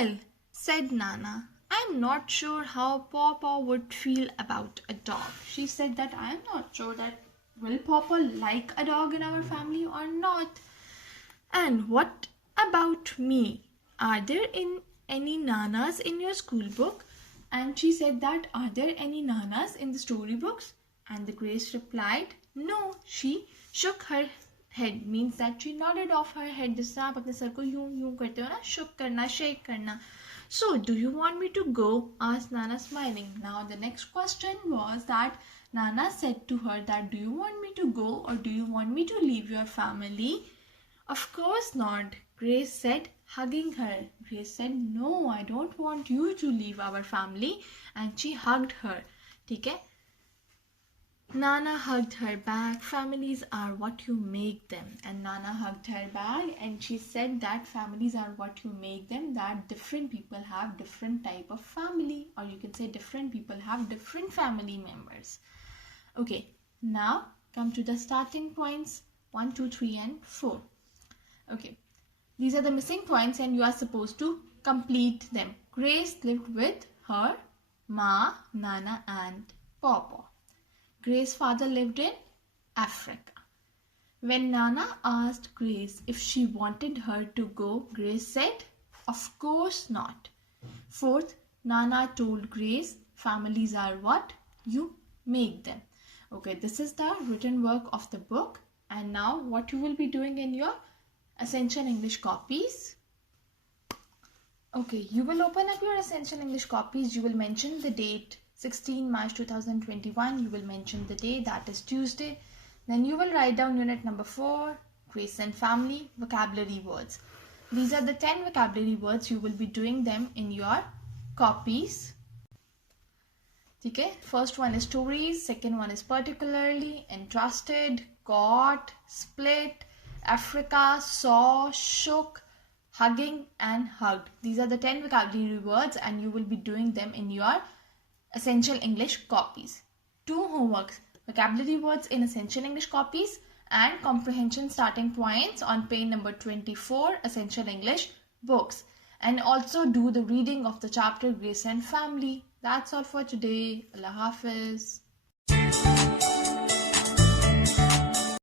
Well, said Nana, I'm not sure how Papa would feel about a dog. She said that I'm not sure that will Papa like a dog in our family or not. And what about me? Are there any nanas in your school book? And she said that, are there any nanas in the storybooks? And the Grace replied, no. She shook her head, means that she nodded off her head. जिस तरह आप अपने sir को यूं यूं करते हो ना, shook करना, shake करना. So, do you want me to go? Asked Nana, smiling. Now, the next question was that Nana said to her that, do you want me to go or do you want me to leave your family? Of course not, Grace said, hugging her. Grace said, no, I don't want you to leave our family. And she hugged her. ठीक है? Nana hugged her back. Families are what you make them. And Nana hugged her back and she said that families are what you make them. That different people have different type of family. Or you can say different people have different family members. Okay, now come to the starting points. 1, 2, 3 and 4. Okay, these are the missing points and you are supposed to complete them. Grace lived with her Ma, Nana and Papa. Grace's father lived in Africa. When Nana asked Grace if she wanted her to go, Grace said, of course not. Fourth, Nana told Grace, families are what you make them. Okay, this is the written work of the book. And now what you will be doing in your Essential English copies. Okay, you will open up your Essential English copies. You will mention the date 16 March 2021. You will mention the day, that is Tuesday. Then you will write down unit number 4, Grace and Family, vocabulary words. These are the 10 vocabulary words. You will be doing them in your copies. Okay, first one is stories, second one is particularly, entrusted, caught, split, Africa, saw, shook, hugging and hugged. These are the 10 vocabulary words and you will be doing them in your Essential English copies. 2 homeworks, vocabulary words in Essential English copies and comprehension starting points on page number 24 Essential English books. And also do the reading of the chapter Grace and Family. That's all for today. Allah Hafiz.